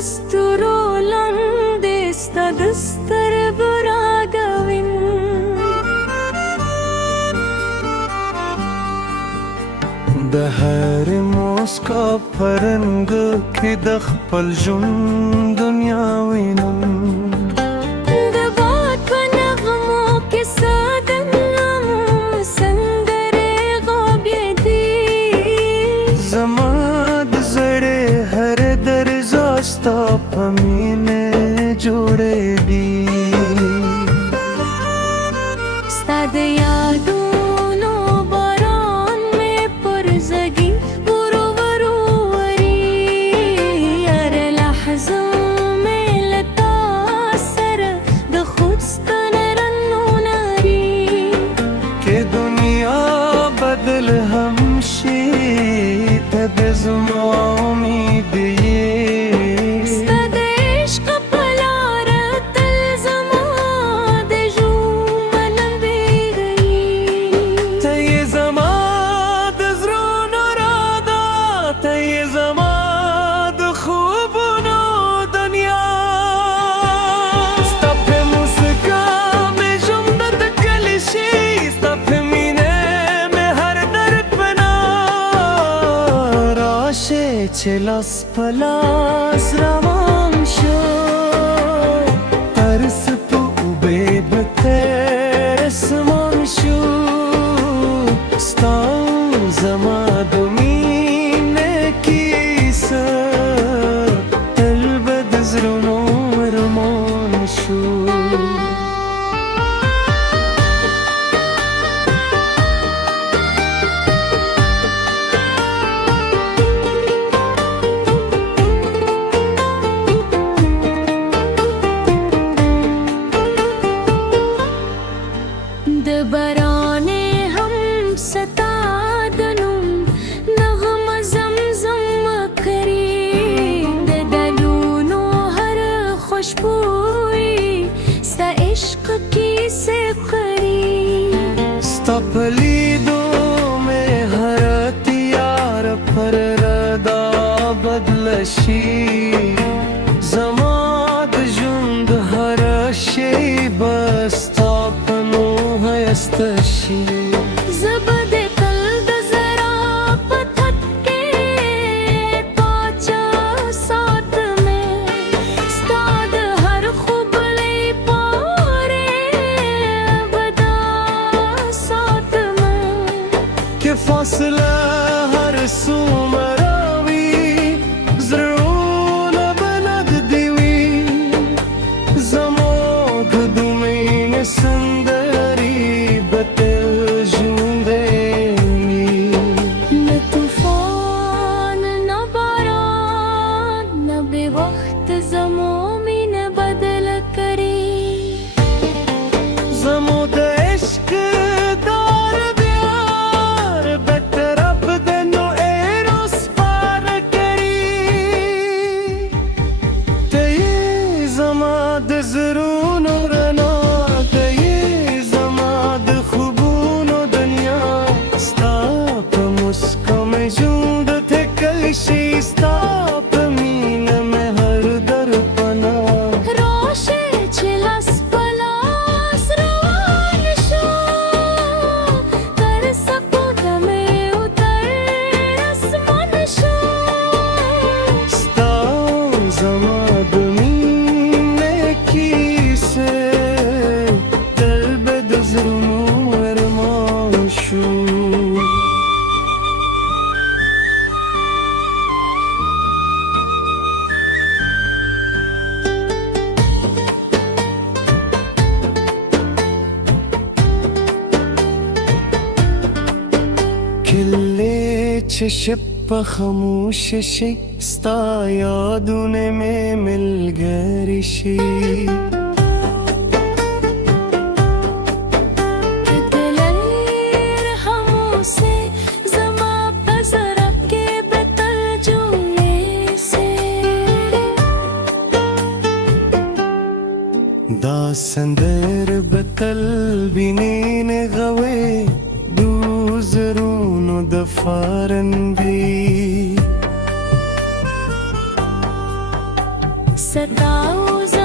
ستورو لاندې ستا د سترګو راګوین د هر موسکا پرنګ کې د خپل ژوند دنیا وینم د باد په نغمو کې سادنم سندرې غوبېدې زما د زړه هر درزا ستا په مینې جوړې دي ستا د یادونو باران مې پر زړګي ورو ورو وري هر لحظه مې له تا سره د خود ستنرنو لري که دنیا بدل هم شي ته د زما امید یې ستا د عشق په لاره تل زما د ژوند ملنګېږي ته یې زما د زړونو رادا ته یې زما د خوبونو دنیا ستا په موسکا مې ژوند تکلی شي ستا په مینې مې هر درد پناه راشې چې لاس په لاس روان شو ترس په اوبې به تېر اسمان شو ستا زما د مینې کیسه تل به د زړونو ارمان شو د بارانې هم ستا د نوم نغمه زمزم کري د دلونو هر خوشبويي ستا عشق کیسې خري ستا په لیدو مې هر تیار پر ردا بدله شي زما د ژوند هر شیبه ستا په نوم ښایسته شي زه به دې تل د زړه په تت کې پاچا ساتمه ستا د هر خوبلۍ پارې به دا ساتمه که فاصله هر څومره وي زړونه به نږدې وي زموږ د مینې سندرې به تل ژوندۍ وي نه طوفان نه باران نه بې وخت زمو مینه بدله کړي زمو د عشق دار بیار به طرف د نو ایرو سپاره کړي ته یې زما د زړونو رڼا ته یې زما د خوبونو دنیا ستا په موسکا مې ژوند تکلی شي ستا په مینه مې هر در پناه راشه چې لاس په لاس روان شو تر سپوږمۍ او تر اسمان شو ستا زما د مینې کیسه تل به د زړونو ارمان شو کله چې شپ په خاموش شي ستا یادونه مې ملګري شي د لیر خاموشۍ زما په زړه کې به تل جملې سي دا سندر به تل وینې نغوي دو زړونو د فارن وي सताओ